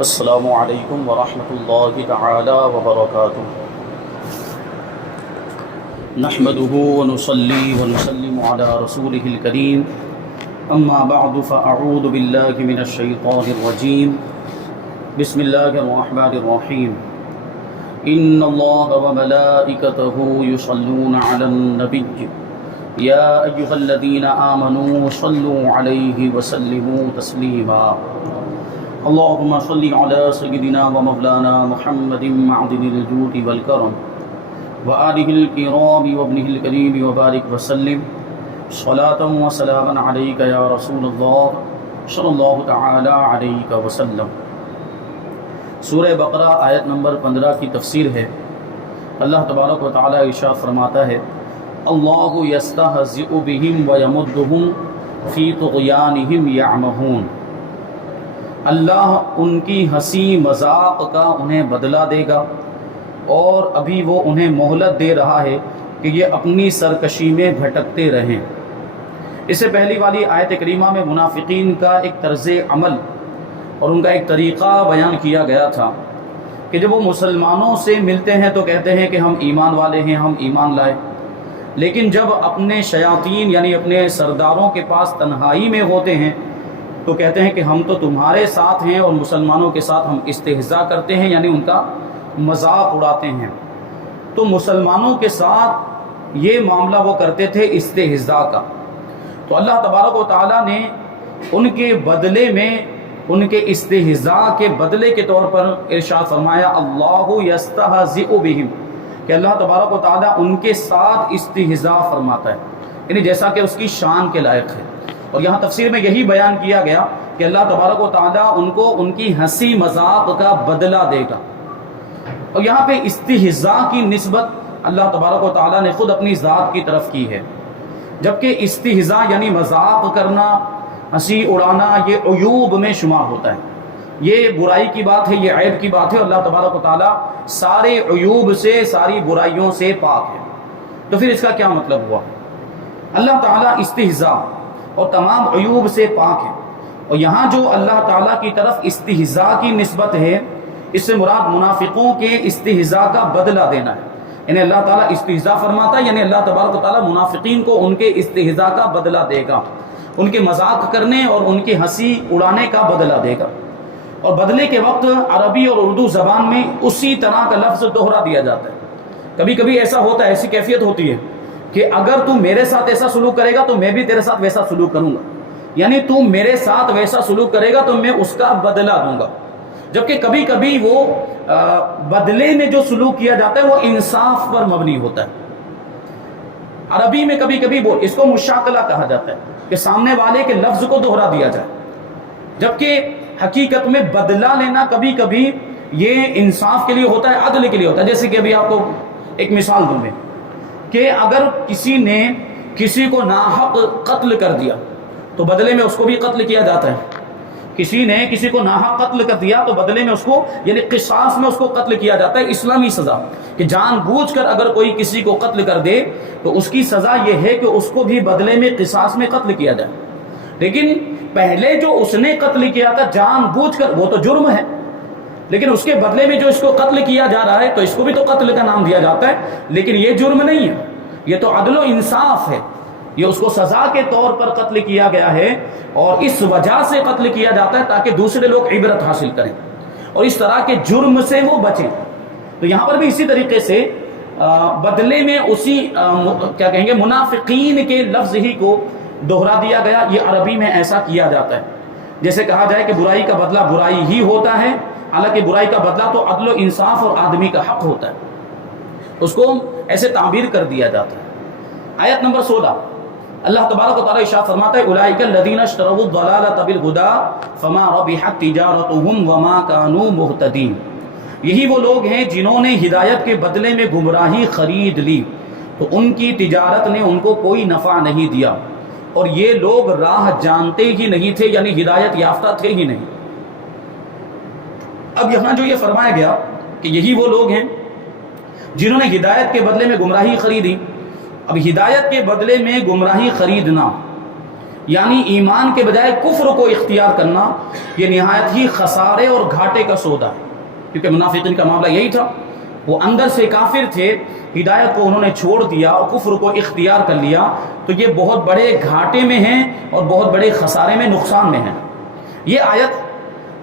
السلام علیکم ورحمۃ اللہ تعالی وبرکاتہ نحمده ونصلي ونسلم على رسوله الكريم اما بعد فاعوذ بالله من الشیطان الرجیم بسم اللہ الرحمن الرحیم ان اللہ وملائکته يصلون على النبی یا ایها الذین آمنوا صلوا علیہ وسلموا تسلیما اللهم صل على سيدنا ومولانا محمد معدن الجود والكرم وآله الكرام وابنه الكريم وبارك وسلم صلاة وسلاما عليك يا رسول الله صلى الله تعالى عليك وسلم۔ سورہ بقرہ آیت نمبر 15 کی تفسیر ہے۔ اللہ تبارک و تعالی ارشاد فرماتا ہے اللہ یستہزئ بہم ویمدہم فی طغیانہم یعمہون، اللہ ان کی ہنسی مذاق کا انہیں بدلہ دے گا اور ابھی وہ انہیں مہلت دے رہا ہے کہ یہ اپنی سرکشی میں بھٹکتے رہیں۔ اس سے پہلی والی آیت کریمہ میں منافقین کا ایک طرز عمل اور ان کا ایک طریقہ بیان کیا گیا تھا کہ جب وہ مسلمانوں سے ملتے ہیں تو کہتے ہیں کہ ہم ایمان والے ہیں، ہم ایمان لائے، لیکن جب اپنے شیاطین یعنی اپنے سرداروں کے پاس تنہائی میں ہوتے ہیں تو کہتے ہیں کہ ہم تو تمہارے ساتھ ہیں اور مسلمانوں کے ساتھ ہم استہزاء کرتے ہیں، یعنی ان کا مذاق اڑاتے ہیں۔ تو مسلمانوں کے ساتھ یہ معاملہ وہ کرتے تھے استہزاء کا، تو اللہ تبارک و تعالیٰ نے ان کے بدلے میں، ان کے استہزاء کے بدلے کے طور پر ارشاد فرمایا اللہ یستہزئ بہم، کہ اللہ تبارک و تعالیٰ ان کے ساتھ استہزاء فرماتا ہے، یعنی جیسا کہ اس کی شان کے لائق ہے۔ اور یہاں تفسیر میں یہی بیان کیا گیا کہ اللہ تبارک و تعالیٰ ان کو ان کی ہنسی مذاق کا بدلہ دے گا۔ اور یہاں پہ استہزاء کی نسبت اللہ تبارک و تعالیٰ نے خود اپنی ذات کی طرف کی ہے، جبکہ استہزاء یعنی مذاق کرنا، ہنسی اڑانا، یہ عیوب میں شمار ہوتا ہے، یہ برائی کی بات ہے، یہ عیب کی بات ہے۔ اللہ تبارک و تعالیٰ سارے عیوب سے، ساری برائیوں سے پاک ہے۔ تو پھر اس کا کیا مطلب ہوا؟ اللہ تعالیٰ استہزاء اور تمام عیوب سے پاک ہے، اور یہاں جو اللہ تعالیٰ کی طرف استہزاء کی نسبت ہے، اس سے مراد منافقوں کے استہزاء کا بدلہ دینا ہے، یعنی اللہ تعالیٰ استہزاء فرماتا ہے، یعنی اللہ تبارک و تعالیٰ منافقین کو ان کے استہزاء کا بدلہ دے گا، ان کے مذاق کرنے اور ان کی ہنسی اڑانے کا بدلہ دے گا۔ اور بدلے کے وقت عربی اور اردو زبان میں اسی طرح کا لفظ دوہرا دیا جاتا ہے۔ کبھی کبھی ایسا ہوتا ہے، ایسی کیفیت ہوتی ہے کہ اگر تم میرے ساتھ ایسا سلوک کرے گا تو میں بھی تیرے ساتھ ویسا سلوک کروں گا، یعنی تم میرے ساتھ ویسا سلوک کرے گا تو میں اس کا بدلہ دوں گا۔ جبکہ کبھی کبھی وہ بدلے میں جو سلوک کیا جاتا ہے وہ انصاف پر مبنی ہوتا ہے۔ عربی میں کبھی کبھی وہ اس کو مشاکلہ کہا جاتا ہے کہ سامنے والے کے لفظ کو دوہرا دیا جائے، جبکہ حقیقت میں بدلہ لینا کبھی کبھی یہ انصاف کے لیے ہوتا ہے، عدل کے لیے ہوتا ہے۔ جیسے کہ ابھی آپ کو ایک مثال دوں میں کہ اگر کسی نے کسی کو ناحق قتل کر دیا تو بدلے میں اس کو بھی قتل کیا جاتا ہے، کسی نے کسی کو ناحق قتل کر دیا تو بدلے میں اس کو یعنی قصاص میں اس کو قتل کیا جاتا ہے، اسلامی سزا، کہ جان بوجھ کر اگر کوئی کسی کو قتل کر دے تو اس کی سزا یہ ہے کہ اس کو بھی بدلے میں قصاص میں قتل کیا جائے۔ لیکن پہلے جو اس نے قتل کیا تھا جان بوجھ کر، وہ تو جرم ہے، لیکن اس کے بدلے میں جو اس کو قتل کیا جا رہا ہے تو اس کو بھی تو قتل کا نام دیا جاتا ہے، لیکن یہ جرم نہیں ہے، یہ تو عدل و انصاف ہے، یہ اس کو سزا کے طور پر قتل کیا گیا ہے، اور اس وجہ سے قتل کیا جاتا ہے تاکہ دوسرے لوگ عبرت حاصل کریں اور اس طرح کے جرم سے وہ بچیں۔ تو یہاں پر بھی اسی طریقے سے بدلے میں اسی کیا کہیں گے منافقین کے لفظ ہی کو دوہرا دیا گیا۔ یہ عربی میں ایسا کیا جاتا ہے، جیسے کہا جائے کہ برائی کا بدلہ برائی ہی ہوتا ہے، حالانکہ برائی کا بدلہ تو عدل و انصاف اور آدمی کا حق ہوتا ہے، اس کو ایسے تعبیر کر دیا جاتا ہے۔ آیت نمبر 16 اللہ تبارک و تعالی ارشاد فرماتا ہے اولئک الذین اشتروا الضلالۃ بالہدی فما ربحت تجارتهم وما كانوا مہتدین، یہی وہ لوگ ہیں جنہوں نے ہدایت کے بدلے میں گمراہی خرید لی تو ان کی تجارت نے ان کو کوئی نفع نہیں دیا، اور یہ لوگ راہ جانتے ہی نہیں تھے، یعنی ہدایت یافتہ تھے ہی نہیں۔ اب یہاں جو یہ فرمایا گیا کہ یہی وہ لوگ ہیں جنہوں نے ہدایت کے بدلے میں گمراہی خریدی۔ اب ہدایت کے بدلے میں گمراہی خریدنا یعنی ایمان کے بجائے کفر کو اختیار کرنا یہ نہایت ہی خسارے اور گھاٹے کا سودا ہے، کیونکہ منافقین کا معاملہ یہی تھا، وہ اندر سے کافر تھے، ہدایت کو انہوں نے چھوڑ دیا اور کفر کو اختیار کر لیا، تو یہ بہت بڑے گھاٹے میں ہیں اور بہت بڑے خسارے میں، نقصان میں ہیں۔ یہ آیت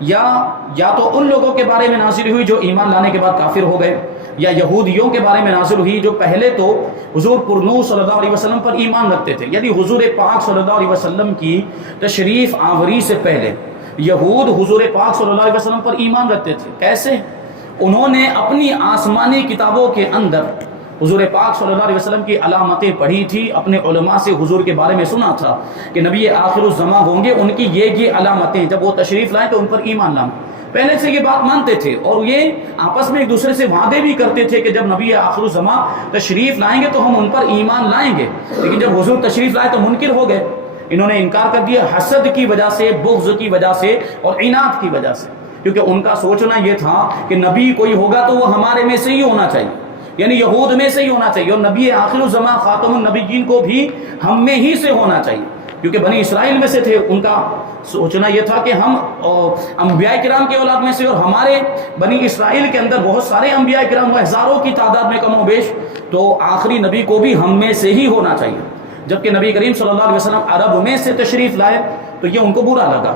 یا تو ان لوگوں کے بارے میں نازل ہوئی جو ایمان لانے کے بعد کافر ہو گئے، یا یہودیوں کے بارے میں نازل ہوئی جو پہلے تو حضور پرنور صلی اللہ علیہ وسلم پر ایمان رکھتے تھے، یعنی حضور پاک صلی اللہ علیہ وسلم کی تشریف آوری سے پہلے یہود حضور پاک صلی اللہ علیہ وسلم پر ایمان رکھتے تھے۔ کیسے؟ انہوں نے اپنی آسمانی کتابوں کے اندر حضور پاک صلی اللہ علیہ وسلم کی علامتیں پڑھی تھی، اپنے علماء سے حضور کے بارے میں سنا تھا کہ نبی آخر الزماں ہوں گے، ان کی یہ علامتیں، جب وہ تشریف لائیں تو ان پر ایمان لانا۔ پہلے سے یہ بات مانتے تھے اور یہ آپس میں ایک دوسرے سے وعدے بھی کرتے تھے کہ جب نبی آخر الزماں تشریف لائیں گے تو ہم ان پر ایمان لائیں گے، لیکن جب حضور تشریف لائے تو منکر ہو گئے، انہوں نے انکار کر دیا، حسد کی وجہ سے، بغض کی وجہ سے اور عناد کی وجہ سے، کیونکہ ان کا سوچنا یہ تھا کہ نبی کوئی ہوگا تو وہ ہمارے میں سے ہی ہونا چاہیے، یعنی یہود میں سے ہی ہونا چاہیے، اور نبی آخر الزماں خاتم النبیین کو بھی ہم میں ہی سے ہونا چاہیے، کیونکہ بنی اسرائیل میں سے تھے۔ ان کا سوچنا یہ تھا کہ ہم انبیاء کرام کے اولاد میں سے، اور ہمارے بنی اسرائیل کے اندر بہت سارے انبیاء کرام، ہزاروں کی تعداد میں کم و بیش، تو آخری نبی کو بھی ہم میں سے ہی ہونا چاہیے۔ جبکہ نبی کریم صلی اللہ علیہ وسلم عرب میں سے تشریف لائے تو یہ ان کو برا لگا،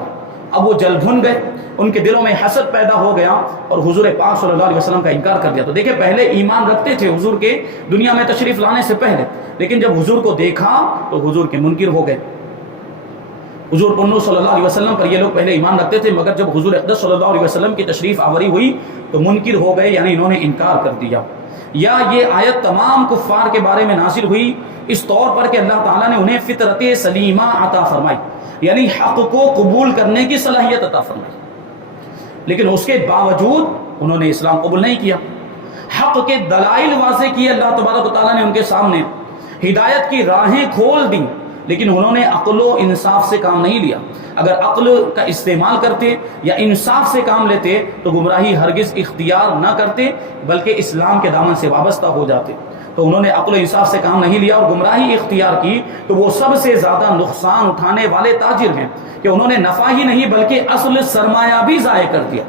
اب وہ جل بھن گئے، ان کے دلوں میں حسد پیدا ہو گیا اور حضور پاک صلی اللہ علیہ وسلم کا انکار کر دیا۔ تو دیکھیں، پہلے ایمان رکھتے تھے حضور کے دنیا میں تشریف لانے سے پہلے، لیکن جب حضور کو دیکھا تو حضور کے منکر ہو گئے۔ حضور پنو صلی اللہ علیہ وسلم پر یہ لوگ پہلے ایمان رکھتے تھے، مگر جب حضور اقدس صلی اللہ علیہ وسلم کی تشریف آوری ہوئی تو منکر ہو گئے، یعنی انہوں نے انکار کر دیا۔ یا یہ آیت تمام کفار کے بارے میں نازل ہوئی اس طور پر کہ اللہ تعالیٰ نے انہیں فطرت سلیمہ عطا فرمائی، یعنی حق کو قبول کرنے کی صلاحیت عطا فرمائی، لیکن اس کے باوجود انہوں نے اسلام قبول نہیں کیا۔ حق کے دلائل واضح کیے اللہ تبارک و تعالیٰ نے ان کے سامنے، ہدایت کی راہیں کھول دیں، لیکن انہوں نے عقل و انصاف سے کام نہیں لیا۔ اگر عقل کا استعمال کرتے یا انصاف سے کام لیتے تو گمراہی ہرگز اختیار نہ کرتے، بلکہ اسلام کے دامن سے وابستہ ہو جاتے۔ تو انہوں نے عقل و انصاف سے کام نہیں لیا اور گمراہی اختیار کی، تو وہ سب سے زیادہ نقصان اٹھانے والے تاجر ہیں کہ انہوں نے نفع ہی نہیں بلکہ اصل سرمایہ بھی ضائع کر دیا۔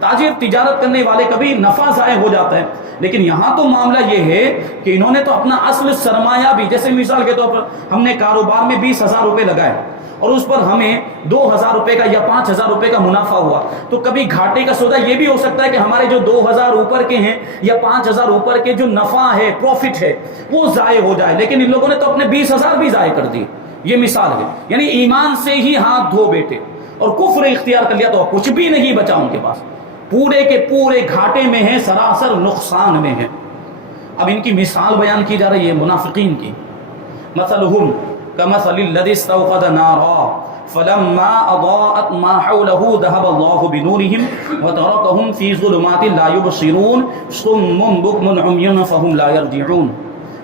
تاجر، تجارت کرنے والے کبھی نفع ضائع ہو جاتا ہے، لیکن یہاں تو معاملہ یہ ہے کہ انہوں نے تو اپنا اصل سرمایہ بھی، جیسے مثال کے طور پر ہم نے کاروبار میں 20,000 روپے لگائے اور اس پر ہمیں 2,000 روپے کا یا 5,000 روپے کا منافع ہوا، تو کبھی گھاٹے کا سودا یہ بھی ہو سکتا ہے کہ ہمارے جو 2,000 اوپر کے ہیں یا 5,000 اوپر کے جو نفع ہے، پروفٹ ہے، وہ ضائع ہو جائے، لیکن ان لوگوں نے تو اپنے 20,000 بھی ضائع کر دیے۔ یہ مثال ہے، یعنی ایمان سے ہی ہاتھ دھو بیٹھے اور کفر اختیار کر لیا تو کچھ بھی نہیں بچا ان کے پاس، پورے کے پورے گھاٹے میں ہیں، سراسر نقصان میں ہیں۔ اب ان کی مثال بیان کی جا رہی ہے منافقین کی۔ مثلہم کمثل الذی استوقد نارا فلما اضاءت ما حوله ذهب الله بنورهم وتركهم في ظلمات لا يبصرون صم بكم عمي فهم لا يرجعون۔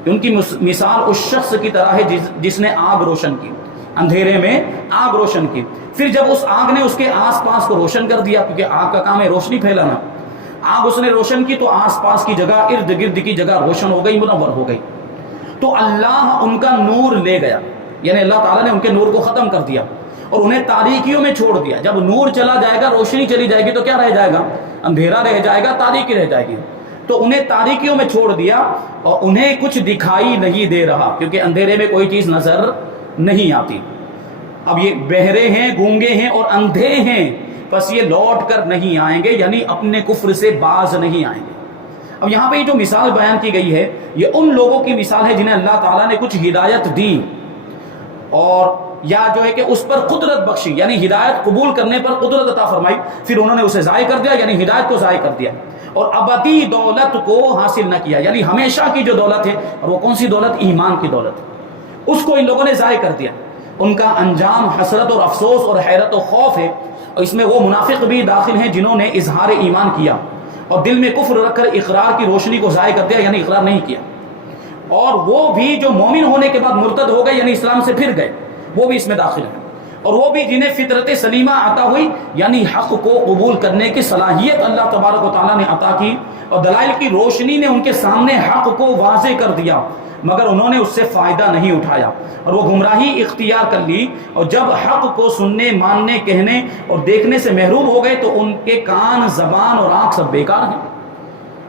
ان کی مثال اس شخص کی طرح ہے جس نے آگ روشن کی، اندھیرے میں آگ روشن کی، پھر جب اس آگ نے اس کے آس پاس کو روشن کر دیا، کیونکہ آگ کا کام ہے روشنی پھیلانا، آگ اس نے روشن کی تو آس پاس کی جگہ، ارد گرد کی جگہ روشن ہو گئی، منور ہو گئی، تو اللہ ان کا نور لے گیا، یعنی اللہ تعالیٰ نے ان کے نور کو ختم کر دیا اور انہیں تاریکیوں میں چھوڑ دیا۔ جب نور چلا جائے گا، روشنی چلی جائے گی تو کیا رہ جائے گا؟ اندھیرا رہ جائے گا، تاریکی رہ جائے گی۔ تو انہیں تاریکیوں میں چھوڑ دیا اور انہیں کچھ دکھائی نہیں دے رہا، کیونکہ اندھیرے میں کوئی چیز نظر نہیں آتی۔ اب یہ بہرے ہیں، گونگے ہیں اور اندھے ہیں، بس یہ لوٹ کر نہیں آئیں گے، یعنی اپنے کفر سے باز نہیں آئیں گے۔ اب یہاں پہ یہ جو مثال بیان کی گئی ہے، یہ ان لوگوں کی مثال ہے جنہیں اللہ تعالیٰ نے کچھ ہدایت دی اور یا جو ہے کہ اس پر قدرت بخشی، یعنی ہدایت قبول کرنے پر قدرت عطا فرمائی، پھر انہوں نے اسے ضائع کر دیا، یعنی ہدایت کو ضائع کر دیا، اور ابدی دولت کو حاصل نہ کیا، یعنی ہمیشہ کی جو دولت ہے، اور وہ کون سی دولت؟ ایمان کی دولت، اس کو ان لوگوں نے ضائع کر دیا۔ ان کا انجام حسرت اور افسوس اور حیرت و خوف ہے، اور اس میں وہ منافق بھی داخل ہیں جنہوں نے اظہار ایمان کیا اور دل میں کفر رکھ کر اقرار کی روشنی کو ضائع کر دیا، یعنی اقرار نہیں کیا، اور وہ بھی جو مومن ہونے کے بعد مرتد ہو گئے، یعنی اسلام سے پھر گئے، وہ بھی اس میں داخل ہیں۔ اور وہ بھی جنہیں فطرت سلیمہ عطا ہوئی، یعنی حق کو قبول کرنے کی صلاحیت اللہ تبارک و تعالیٰ نے عطا کی، اور دلائل کی روشنی نے ان کے سامنے حق کو واضح کر دیا، مگر انہوں نے اس سے فائدہ نہیں اٹھایا اور وہ گمراہی اختیار کر لی، اور جب حق کو سننے، ماننے، کہنے اور دیکھنے سے محروم ہو گئے تو ان کے کان، زبان اور آنکھ سب بیکار ہیں۔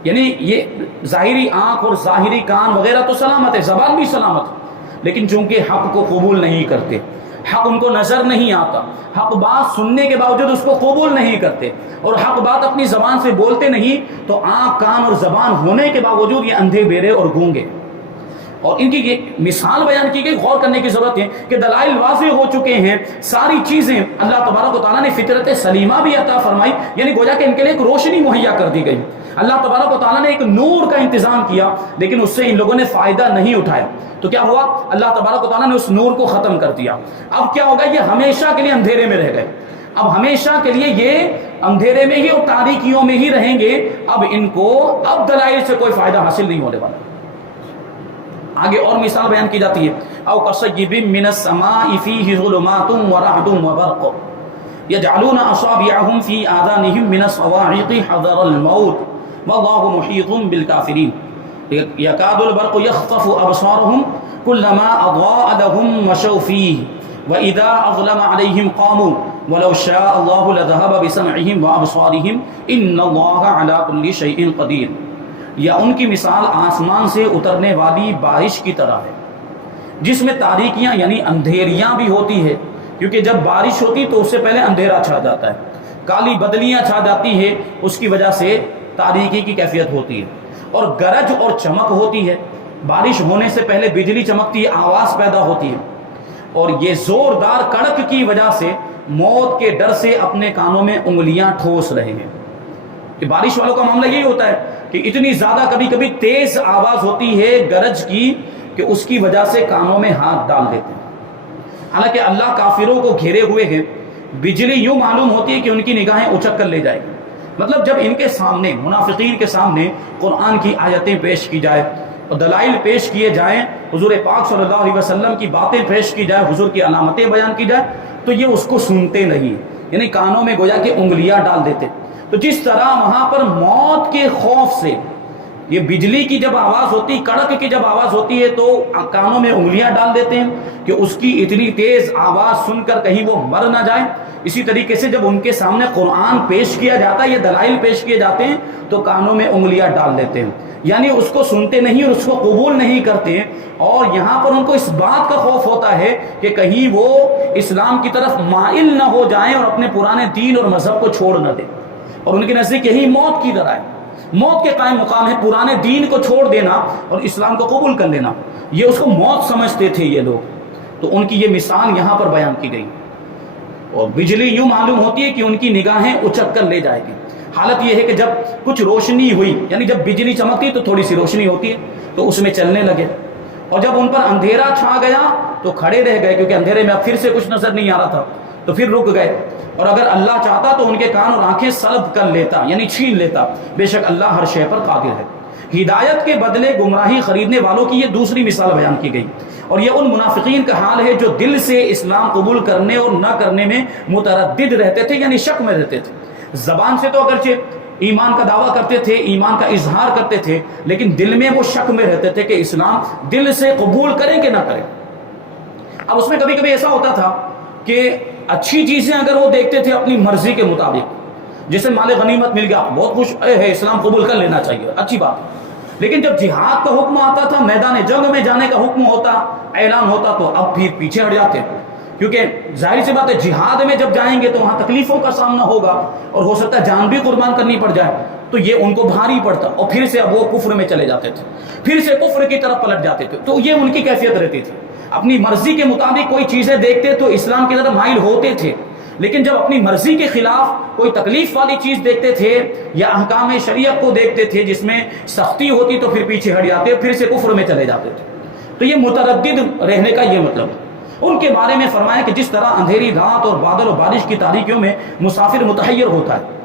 یعنی یہ ظاہری آنکھ اور ظاہری کان وغیرہ تو سلامت ہے، زبان بھی سلامت ہے، لیکن چونکہ حق کو قبول نہیں کرتے، حق ان کو نظر نہیں آتا، حق بات سننے کے باوجود اس کو قبول نہیں کرتے، اور حق بات اپنی زبان سے بولتے نہیں، تو آنکھ، کان اور زبان ہونے کے باوجود یہ اندھے، بہرے اور گونگے۔ اور ان کی یہ مثال بیان کی گئی، غور کرنے کی ضرورت ہے کہ دلائل واضح ہو چکے ہیں، ساری چیزیں اللہ تبارک و تعالیٰ نے فطرت سلیمہ بھی عطا فرمائی، یعنی گویا کہ ان کے لیے ایک روشنی مہیا کر دی گئی، اللہ تبارک و تعالیٰ نے ایک نور کا انتظام کیا، لیکن اس سے ان لوگوں نے فائدہ نہیں اٹھایا۔ تو کیا ہوا؟ اللہ تبارک و تعالیٰ نے اس نور کو ختم کر دیا۔ اب کیا ہوگا؟ یہ ہمیشہ کے لیے اندھیرے میں رہ گئے، اب ہمیشہ کے لیے یہ اندھیرے میں ہی اور تاریکیوں میں ہی رہیں گے، اب ان کو اب دلائل سے کوئی فائدہ حاصل نہیں ہونے والا۔ آگے اور مثال بیان کی جاتی ہے، او کصیب من السماء فیہ ظلمات ورعد وبرق یجعلون اصابعهم فی آذانهم من الصواعق حذر الموت واللہ محیط بالکافرین یکاد البرق یخطف ابصارهم كلما اضاء لهم مشوا فیہ واذا اظلم علیہم قاموا ولو شاء اللہ لذهب بسمعهم وابصارهم ان اللہ علی کل شیء قدیر۔ یا ان کی مثال آسمان سے اترنے والی بارش کی طرح ہے، جس میں تاریکیاں یعنی اندھیریاں بھی ہوتی ہے، کیونکہ جب بارش ہوتی تو اس سے پہلے اندھیرا چھا جاتا ہے، کالی بدلیاں چھا جاتی ہے، اس کی وجہ سے تاریکی کی کیفیت ہوتی ہے، اور گرج اور چمک ہوتی ہے، بارش ہونے سے پہلے بجلی چمکتی ہے، آواز پیدا ہوتی ہے، اور یہ زوردار کڑک کی وجہ سے موت کے ڈر سے اپنے کانوں میں انگلیاں ٹھوس رہے ہیں۔ کہ بارش والوں کا معاملہ یہی ہوتا ہے کہ اتنی زیادہ کبھی کبھی تیز آواز ہوتی ہے گرج کی کہ اس کی وجہ سے کانوں میں ہاتھ ڈال دیتے ہیں۔ حالانکہ اللہ کافروں کو گھیرے ہوئے ہے، بجلی یوں معلوم ہوتی ہے کہ ان کی نگاہیں اچک کر لے جائے گی۔ مطلب جب ان کے سامنے، منافقین کے سامنے قرآن کی آیتیں پیش کی جائے اور دلائل پیش کیے جائیں، حضور پاک صلی اللہ علیہ وسلم کی باتیں پیش کی جائے، حضور کی علامتیں بیان کی جائے، تو یہ اس کو سنتے نہیں، یعنی کانوں میں گویا کہ انگلیاں ڈال دیتے۔ تو جس طرح وہاں پر موت کے خوف سے یہ بجلی کی جب آواز ہوتی، کڑک کی جب آواز ہوتی ہے تو کانوں میں انگلیاں ڈال دیتے ہیں کہ اس کی اتنی تیز آواز سن کر کہیں وہ مر نہ جائے، اسی طریقے سے جب ان کے سامنے قرآن پیش کیا جاتا ہے، یہ دلائل پیش کیے جاتے ہیں تو کانوں میں انگلیاں ڈال دیتے ہیں، یعنی اس کو سنتے نہیں اور اس کو قبول نہیں کرتے، اور یہاں پر ان کو اس بات کا خوف ہوتا ہے کہ کہیں وہ اسلام کی طرف مائل نہ ہو جائیں اور اپنے پرانے دین اور مذہب کو چھوڑ نہ دیں، اور ان کے نزدیک یہی موت کی طرح ہے، موت کے قائم مقام ہے پرانے دین کو چھوڑ دینا اور اسلام کو قبول کر لینا، یہ اس کو موت سمجھتے تھے یہ لوگ۔ تو ان کی یہ مثال یہاں پر بیان کی گئی، اور بجلی یوں معلوم ہوتی ہے کہ ان کی نگاہیں اچک کر لے جائے گی۔ حالت یہ ہے کہ جب کچھ روشنی ہوئی، یعنی جب بجلی چمکتی تو تھوڑی سی روشنی ہوتی ہے تو اس میں چلنے لگے، اور جب ان پر اندھیرا چھا گیا تو کھڑے رہ گئے، کیونکہ اندھیرے میں اب پھر سے کچھ نظر نہیں آ رہا تھا، تو پھر رک گئے، اور اگر اللہ چاہتا تو ان کے کان اور آنکھیں سلب کر لیتا، یعنی چھین لیتا، بے شک اللہ ہر شے پر قادر ہے۔ ہدایت کے بدلے گمراہی خریدنے والوں کی یہ دوسری مثال بیان کی گئی، اور یہ ان منافقین کا حال ہے جو دل سے اسلام قبول کرنے اور نہ کرنے میں متردد رہتے تھے، یعنی شک میں رہتے تھے۔ زبان سے تو اگرچہ ایمان کا دعویٰ کرتے تھے، ایمان کا اظہار کرتے تھے، لیکن دل میں وہ شک میں رہتے تھے کہ اسلام دل سے قبول کریں کہ نہ کریں۔ اب اس میں کبھی کبھی ایسا ہوتا تھا کہ اچھی چیزیں اگر وہ دیکھتے تھے اپنی مرضی کے مطابق، جیسے مال غنیمت مل گیا، بہت خوش ہے، اسلام قبول کر لینا چاہیے، اچھی بات، لیکن جب جہاد کا حکم آتا تھا، میدان جنگ میں جانے کا حکم ہوتا، اعلان ہوتا، تو اب پھر پیچھے ہٹ جاتے، کیونکہ ظاہر سی بات ہے جہاد میں جب جائیں گے تو وہاں تکلیفوں کا سامنا ہوگا اور ہو سکتا ہے جان بھی قربان کرنی پڑ جائے، تو یہ ان کو بھاری پڑتا، اور پھر سے اب وہ کفر میں چلے جاتے تھے، پھر سے کفر کی طرف پلٹ جاتے تھے۔ تو یہ ان کی کیفیت رہتی تھی، اپنی مرضی کے مطابق کوئی چیزیں دیکھتے تو اسلام کی طرف مائل ہوتے تھے، لیکن جب اپنی مرضی کے خلاف کوئی تکلیف والی چیز دیکھتے تھے یا احکام شریعت کو دیکھتے تھے جس میں سختی ہوتی تو پھر پیچھے ہٹ جاتے، پھر سے کفر میں چلے جاتے تھے۔ تو یہ متردد رہنے کا یہ مطلب ہے۔ ان کے بارے میں فرمایا کہ جس طرح اندھیری رات اور بادل و بارش کی تاریکیوں میں مسافر متحیر ہوتا ہے،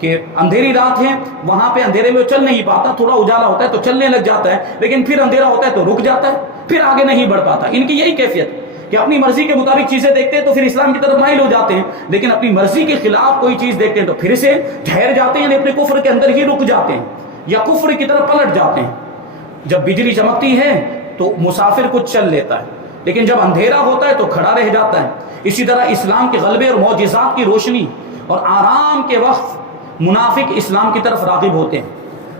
کہ اندھیری رات ہے، وہاں پہ اندھیرے میں چل نہیں پاتا، تھوڑا اجالا ہوتا ہے تو چلنے لگ جاتا ہے، لیکن پھر اندھیرا ہوتا ہے تو رک جاتا ہے، پھر آگے نہیں بڑھ پاتا۔ ان کی یہی کیفیت کہ اپنی مرضی کے مطابق چیزیں دیکھتے ہیں تو پھر اسلام کی طرف مائل ہو جاتے ہیں، لیکن اپنی مرضی کے خلاف کوئی چیز دیکھتے ہیں تو پھر سے ٹھہر جاتے ہیں، یعنی اپنے کفر کے اندر ہی رک جاتے ہیں یا کفر کی طرف پلٹ جاتے ہیں۔ جب بجلی چمکتی ہے تو مسافر کچھ چل لیتا ہے، لیکن جب اندھیرا ہوتا ہے تو کھڑا رہ جاتا ہے۔ اسی طرح اسلام کے غلبے اور معجزات کی روشنی اور آرام کے وقت منافق اسلام کی طرف راغب ہوتے ہیں۔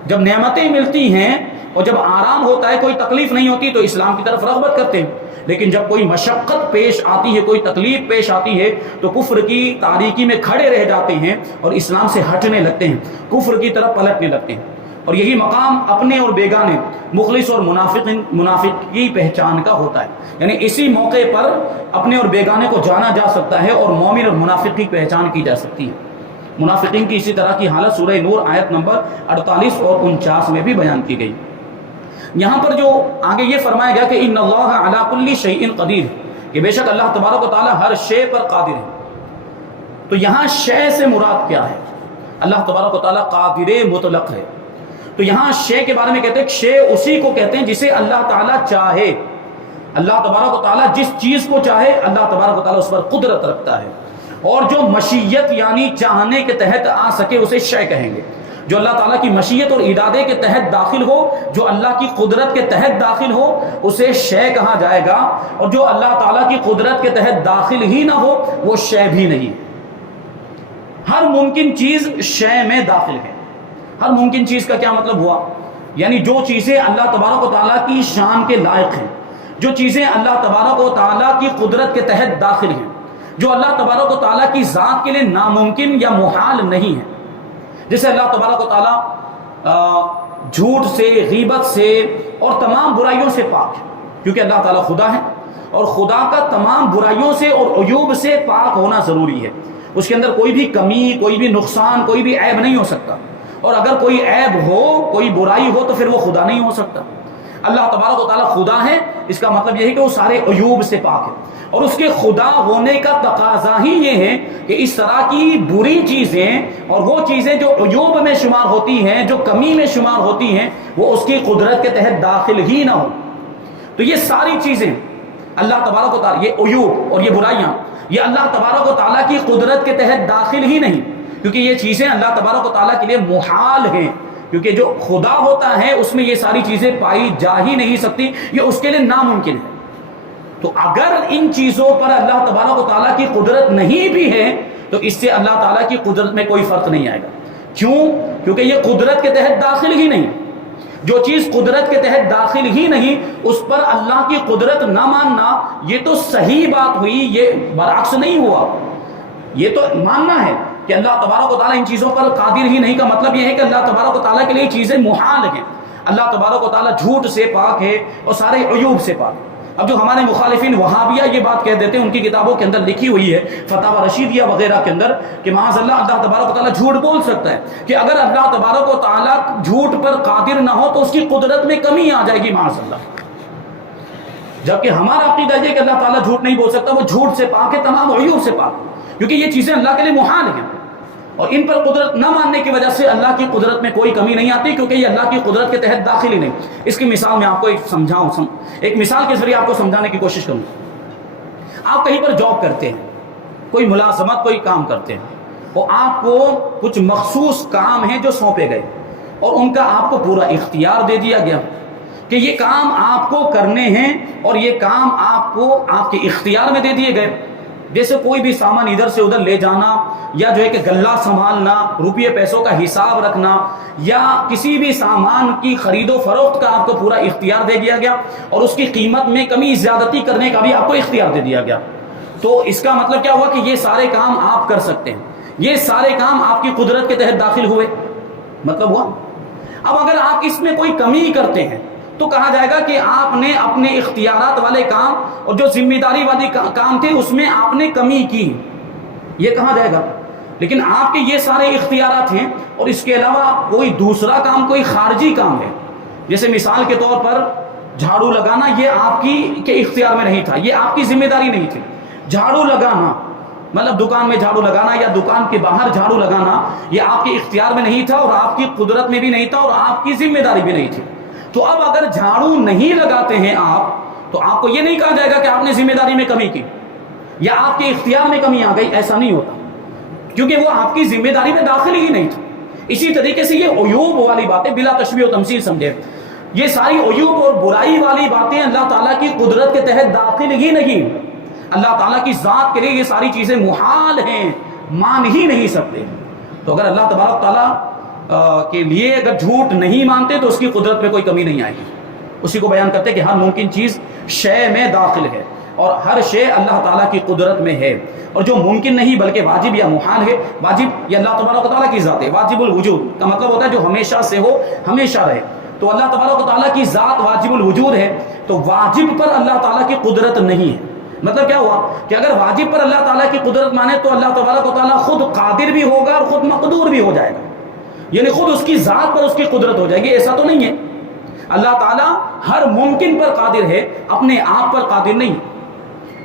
جب نعمتیں ملتی ہیں اور جب آرام ہوتا ہے، کوئی تکلیف نہیں ہوتی، تو اسلام کی طرف رغبت کرتے ہیں، لیکن جب کوئی مشقت پیش آتی ہے، کوئی تکلیف پیش آتی ہے تو کفر کی تاریکی میں کھڑے رہ جاتے ہیں اور اسلام سے ہٹنے لگتے ہیں، کفر کی طرف پلٹنے لگتے ہیں۔ اور یہی مقام اپنے اور بیگانے، مخلص اور منافق کی پہچان کا ہوتا ہے، یعنی اسی موقع پر اپنے اور بیگانے کو جانا جا سکتا ہے اور مومن اور منافق کی پہچان کی جا سکتی ہے۔ منافقین کی اسی طرح کی حالت سورہ نور آیت نمبر 48 اور 49 میں بھی بیان کی گئی۔ یہاں پر جو آگے یہ فرمایا گیا کہ ان اللہ علی کل شیء قدیر، کہ بے شک اللہ تبارک و تعالی ہر شے پر قادر ہے۔ تو یہاں شے سے مراد کیا ہے؟ اللہ تبارک و تعالی قادر مطلق ہے، تو یہاں شے کے بارے میں کہتے ہیں شے اسی کو کہتے ہیں جسے اللہ تعالیٰ چاہے۔ اللہ تبارک و تعالیٰ جس چیز کو چاہے اللہ تبارک و تعالیٰ اس پر قدرت رکھتا ہے، اور جو مشیت یعنی چاہنے کے تحت آ سکے اسے شے کہیں گے۔ جو اللہ تعالیٰ کی مشیت اور ارادے کے تحت داخل ہو، جو اللہ کی قدرت کے تحت داخل ہو، اسے شے کہا جائے گا، اور جو اللہ تعالیٰ کی قدرت کے تحت داخل ہی نہ ہو وہ شے بھی نہیں۔ ہر ممکن چیز شے میں داخل ہے۔ ہر ممکن چیز کا کیا مطلب ہوا؟ یعنی جو چیزیں اللہ تبارک و تعالیٰ کی شان کے لائق ہیں، جو چیزیں اللہ تبارک و تعالیٰ کی قدرت کے تحت داخل ہیں، جو اللہ تبارک و تعالیٰ کی ذات کے لیے ناممکن یا محال نہیں ہے، جیسے اللہ تبارک و تعالیٰ جھوٹ سے، غیبت سے اور تمام برائیوں سے پاک ہے، کیونکہ اللہ تعالیٰ خدا ہے، اور خدا کا تمام برائیوں سے اور عیوب سے پاک ہونا ضروری ہے۔ اس کے اندر کوئی بھی کمی، کوئی بھی نقصان، کوئی بھی عیب نہیں ہو سکتا، اور اگر کوئی عیب ہو، کوئی برائی ہو تو پھر وہ خدا نہیں ہو سکتا۔ اللہ تبارک و تعالیٰ خدا ہے، اس کا مطلب یہ ہے کہ وہ سارے عیوب سے پاک ہے، اور اس کے خدا ہونے کا تقاضا ہی یہ ہے کہ اس طرح کی بری چیزیں اور وہ چیزیں جو عیوب میں شمار ہوتی ہیں، جو کمی میں شمار ہوتی ہیں، وہ اس کی قدرت کے تحت داخل ہی نہ ہو۔ تو یہ ساری چیزیں اللہ تبارک و تعالیٰ، یہ عیوب اور یہ برائیاں، یہ اللہ تبارک و تعالیٰ کی قدرت کے تحت داخل ہی نہیں، کیونکہ یہ چیزیں اللہ تبارک و تعالیٰ کے لیے محال ہیں، کیونکہ جو خدا ہوتا ہے اس میں یہ ساری چیزیں پائی جا ہی نہیں سکتی، یہ اس کے لیے ناممکن ہے۔ تو اگر ان چیزوں پر اللہ تبارک و تعالیٰ کی قدرت نہیں بھی ہے تو اس سے اللہ تعالیٰ کی قدرت میں کوئی فرق نہیں آئے گا۔ کیوں؟ کیونکہ یہ قدرت کے تحت داخل ہی نہیں۔ جو چیز قدرت کے تحت داخل ہی نہیں اس پر اللہ کی قدرت نہ ماننا، یہ تو صحیح بات ہوئی، یہ برعکس نہیں ہوا۔ یہ تو ماننا ہے کہ اللہ تبارک و تعالیٰ ان چیزوں پر قادر ہی نہیں، کا مطلب یہ ہے کہ اللہ تبارک و تعالیٰ کے لیے چیزیں محال ہیں۔ اللہ تبارک و تعالیٰ جھوٹ سے پاک ہے اور سارے عیوب سے پاک ہے۔ اب جو ہمارے مخالفین وہابیہ یہ بات کہہ دیتے ہیں، ان کی کتابوں کے اندر لکھی ہوئی ہے، فتاوی رشیدیہ وغیرہ کے اندر، کہ معاذ اللہ تبارک و تعالیٰ جھوٹ بول سکتا ہے، کہ اگر اللہ تبارک و تعالیٰ جھوٹ پر قادر نہ ہو تو اس کی قدرت میں کمی آ جائے گی معاذ اللہ۔ جبکہ ہمارا عقیدہ یہ کہ اللہ تعالیٰ جھوٹ نہیں بول سکتا، وہ جھوٹ سے پاک ہے، تمام عیوب سے پاک، کیونکہ یہ چیزیں اللہ کے لیے محال ہیں، اور ان پر قدرت نہ ماننے کی وجہ سے اللہ کی قدرت میں کوئی کمی نہیں آتی، کیونکہ یہ اللہ کی قدرت کے تحت داخل ہی نہیں۔ اس کی مثال میں آپ کو ایک مثال کے ذریعے آپ کو سمجھانے کی کوشش کروں۔ آپ کہیں پر جاب کرتے ہیں، کوئی ملازمت، کوئی کام کرتے ہیں، اور آپ کو کچھ مخصوص کام ہیں جو سونپے گئے، اور ان کا آپ کو پورا اختیار دے دیا گیا کہ یہ کام آپ کو کرنے ہیں، اور یہ کام آپ کو آپ کے اختیار میں دے دیے گئے۔ جیسے کوئی بھی سامان ادھر سے ادھر لے جانا، یا جو ہے کہ غلہ سنبھالنا، روپیے پیسوں کا حساب رکھنا، یا کسی بھی سامان کی خرید و فروخت کا آپ کو پورا اختیار دے دیا گیا، اور اس کی قیمت میں کمی زیادتی کرنے کا بھی آپ کو اختیار دے دیا گیا۔ تو اس کا مطلب کیا ہوا کہ یہ سارے کام آپ کر سکتے ہیں، یہ سارے کام آپ کی قدرت کے تحت داخل ہوئے، مطلب ہوا۔ اب اگر آپ اس میں کوئی کمی کرتے ہیں تو کہا جائے گا کہ آپ نے اپنے اختیارات والے کام اور جو ذمہ داری والی کام تھے اس میں آپ نے کمی کی، یہ کہا جائے گا۔ لیکن آپ کے یہ سارے اختیارات ہیں، اور اس کے علاوہ کوئی دوسرا کام، کوئی خارجی کام ہے، جیسے مثال کے طور پر جھاڑو لگانا، یہ آپ کے اختیار میں نہیں تھا، یہ آپ کی ذمہ داری نہیں تھی۔ جھاڑو لگانا مطلب دکان میں جھاڑو لگانا یا دکان کے باہر جھاڑو لگانا، یہ آپ کے اختیار میں نہیں تھا، اور آپ کی قدرت میں بھی نہیں تھا، اور آپ کی ذمہ داری بھی نہیں تھی۔ تو اب اگر جھاڑو نہیں لگاتے ہیں آپ، تو آپ کو یہ نہیں کہا جائے گا کہ آپ نے ذمہ داری میں کمی کی یا آپ کے اختیار میں کمی آ گئی، ایسا نہیں ہوتا، کیونکہ وہ آپ کی ذمہ داری میں داخل ہی نہیں تھا۔ اسی طریقے سے یہ عیوب والی باتیں بلا تشبیہ و تمثیل سمجھے، یہ ساری عیوب اور برائی والی باتیں اللہ تعالیٰ کی قدرت کے تحت داخل ہی نہیں۔ اللہ تعالیٰ کی ذات کے لیے یہ ساری چیزیں محال ہیں، مان ہی نہیں سکتے۔ تو اگر اللہ تبارک تعالیٰ کے لیے اگر جھوٹ نہیں مانتے تو اس کی قدرت میں کوئی کمی نہیں آئے گی۔ اسی کو بیان کرتے کہ ہر ممکن چیز شے میں داخل ہے اور ہر شے اللہ تعالیٰ کی قدرت میں ہے، اور جو ممکن نہیں بلکہ واجب یا محال ہے، واجب یہ اللہ تبارک و تعالیٰ کی ذات ہے، واجب الوجود کا مطلب ہوتا ہے جو ہمیشہ سے ہو ہمیشہ رہے، تو اللہ تبارک و تعالیٰ کی ذات واجب الوجود ہے، تو واجب پر اللہ تعالیٰ کی قدرت نہیں ہے۔ مطلب کیا ہوا کہ اگر واجب پر اللہ تعالیٰ کی قدرت مانے تو اللہ تبارک و تعالیٰ خود قادر بھی ہوگا اور خود مقدور بھی ہو جائے گا، یعنی خود اس کی ذات پر اس کی قدرت ہو جائے گی۔ ایسا تو نہیں ہے، اللہ تعالیٰ ہر ممکن پر قادر ہے، اپنے آپ پر قادر نہیں۔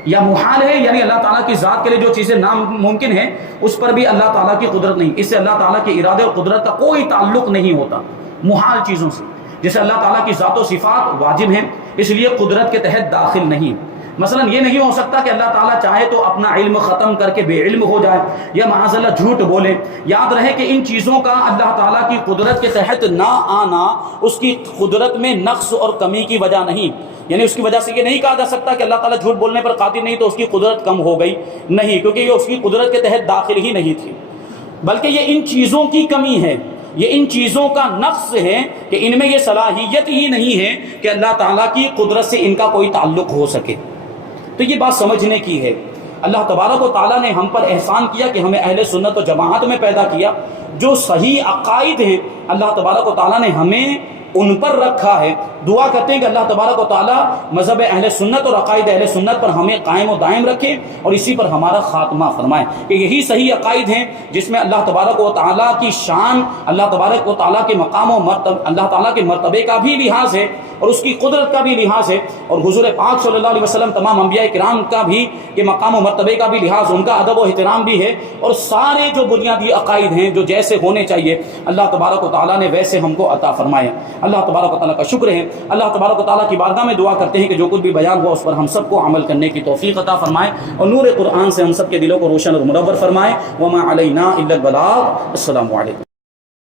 یا محال ہے یعنی اللہ تعالیٰ کی ذات کے لیے جو چیزیں ناممکن ہیں اس پر بھی اللہ تعالیٰ کی قدرت نہیں، اس سے اللہ تعالیٰ کے ارادے اور قدرت کا کوئی تعلق نہیں ہوتا محال چیزوں سے۔ جیسے اللہ تعالیٰ کی ذات و صفات واجب ہیں، اس لیے قدرت کے تحت داخل نہیں۔ مثلا یہ نہیں ہو سکتا کہ اللہ تعالیٰ چاہے تو اپنا علم ختم کر کے بے علم ہو جائے یا معاذ اللہ جھوٹ بولے۔ یاد رہے کہ ان چیزوں کا اللہ تعالیٰ کی قدرت کے تحت نہ آنا اس کی قدرت میں نقص اور کمی کی وجہ نہیں، یعنی اس کی وجہ سے یہ نہیں کہا جا سکتا کہ اللہ تعالیٰ جھوٹ بولنے پر قادر نہیں تو اس کی قدرت کم ہو گئی، نہیں، کیونکہ یہ اس کی قدرت کے تحت داخل ہی نہیں تھی، بلکہ یہ ان چیزوں کی کمی ہے، یہ ان چیزوں کا نقص ہے کہ ان میں یہ صلاحیت ہی نہیں ہے کہ اللہ تعالیٰ کی قدرت سے ان کا کوئی تعلق ہو سکے۔ تو یہ بات سمجھنے کی ہے۔ اللہ تبارک و تعالیٰ نے ہم پر احسان کیا کہ ہمیں اہل سنت و جماعت میں پیدا کیا، جو صحیح عقائد ہیں اللہ تبارک و تعالیٰ نے ہمیں ان پر رکھا ہے۔ دعا کرتے ہیں کہ اللہ تبارک و تعالیٰ مذہب اہل سنت اور عقائد اہل سنت پر ہمیں قائم و دائم رکھے اور اسی پر ہمارا خاتمہ فرمائے، کہ یہی صحیح عقائد ہیں جس میں اللہ تبارک و تعالیٰ کی شان، اللہ تبارک و تعالیٰ کے مقام و مرتبہ، اللہ تعالیٰ کے مرتبے کا بھی لحاظ ہے اور اس کی قدرت کا بھی لحاظ ہے، اور حضور پاک صلی اللہ علیہ وسلم تمام انبیاء کرام کا بھی کہ مقام و مرتبے کا بھی لحاظ، ان کا ادب و احترام بھی ہے، اور سارے جو بنیادی عقائد ہیں جو جیسے ہونے چاہیے اللہ تبارک و تعالیٰ نے ویسے ہم کو عطا فرمائے۔ اللہ تبارک و تعالیٰ کا شکر ہے۔ اللہ تبارک و تعالیٰ کی بارگاہ میں دعا کرتے ہیں کہ جو کچھ بھی بیان ہوا اس پر ہم سب کو عمل کرنے کی توفیق عطا فرمائے اور نور قرآن سے ہم سب کے دلوں کو روشن اور منور فرمائے۔ وما علینا الا البلاغ۔ السلام علیکم۔